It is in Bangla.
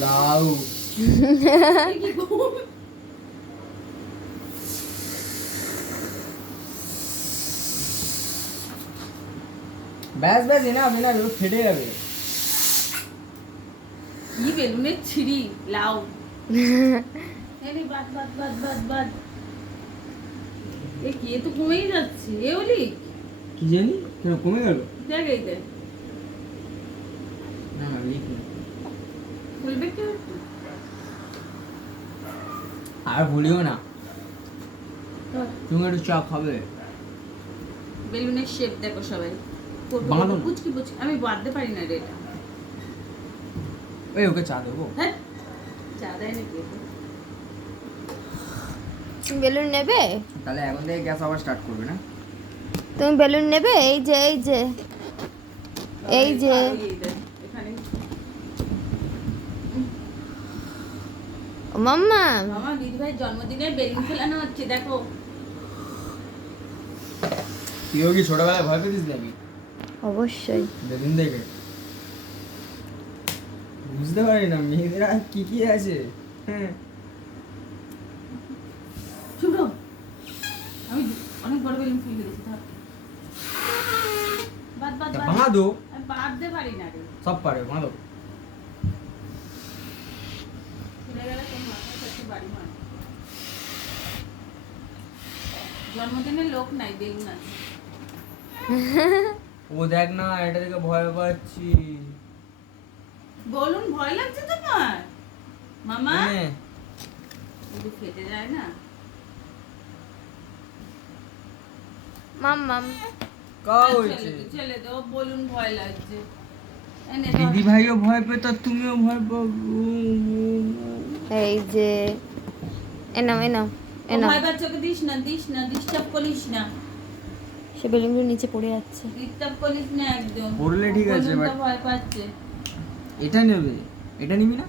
লাউ এই কি গো? ব্যাস ব্যাস এনা হবে না এগুলো ফেটে যাবে কি বেলুনের ছিরি লাউ এই নে, বাদ বাদ বাদ বাদ বাদ এ কি এ তো কমেই যাচ্ছে এ ওলি কি জানি কেন কমে গেল দেখ এই দেখ না না লিখ না। খুলবে কি একটু? আর ভুলিও না। তুমি একটু চা খাবে। বেলুনের শেপ দেখো সবাই। করব, বাঁধো পুচকি পুচকি। আমি বাঁধতে পারি না রে এটা। ওই ওকে চা দেবো। হ্যাঁ। চা দেয় নাকি তুমি বেলুন নেবে? তাহলে এখন থেকে গ্যাস আবার স্টার্ট করবে না? তুমি বেলুন নেবে? এই যে এই যে। এই যে আর এই দেখ, এখানে ও মাম্মা। মামা দিদি ভাই জন্মদিনের বেলুন ফেলানো হচ্ছে দেখো। তুইও কি ছোটবেলায় ভয় পেতিস নাকি? অবশ্যই। বেলুন দেখে। বুঝতে পারি না মেয়েদের আর কি কি আছে? হ্যাঁ। শুভ আমি অনেক বড় বেলুন ফেলে দিয়েছি থাক বাদ বাদ বাদ। ভাঙা দো পারি না রে। সব পারে ভাঙা লোক নাই আছে ও দেখ না এটা থেকে ভয় পাচ্ছি। বলুন ভয় লাগছে তোমার? মামা? হ্যাঁ ফেটে যায় না? মাম্মাম কা ছেলে হয়েছে? ছেলে তো বলুন ভয় লাগছে। এই দিদি ভাইও ভয় পেত তুমিও ভয় পাও। এই যে এনাও এনাও ও এনাও ভয় পাচ্ছে দিস না দিস না ডিস্টার্ব করিস না। সে বেলুনগুলো নিচে পড়ে যাচ্ছে ডিস্টার্ব করিস না একদম। পড়লে ঠিক আছে, বাট ভয় পাচ্ছে। এটা নেবে এটা নিবি না?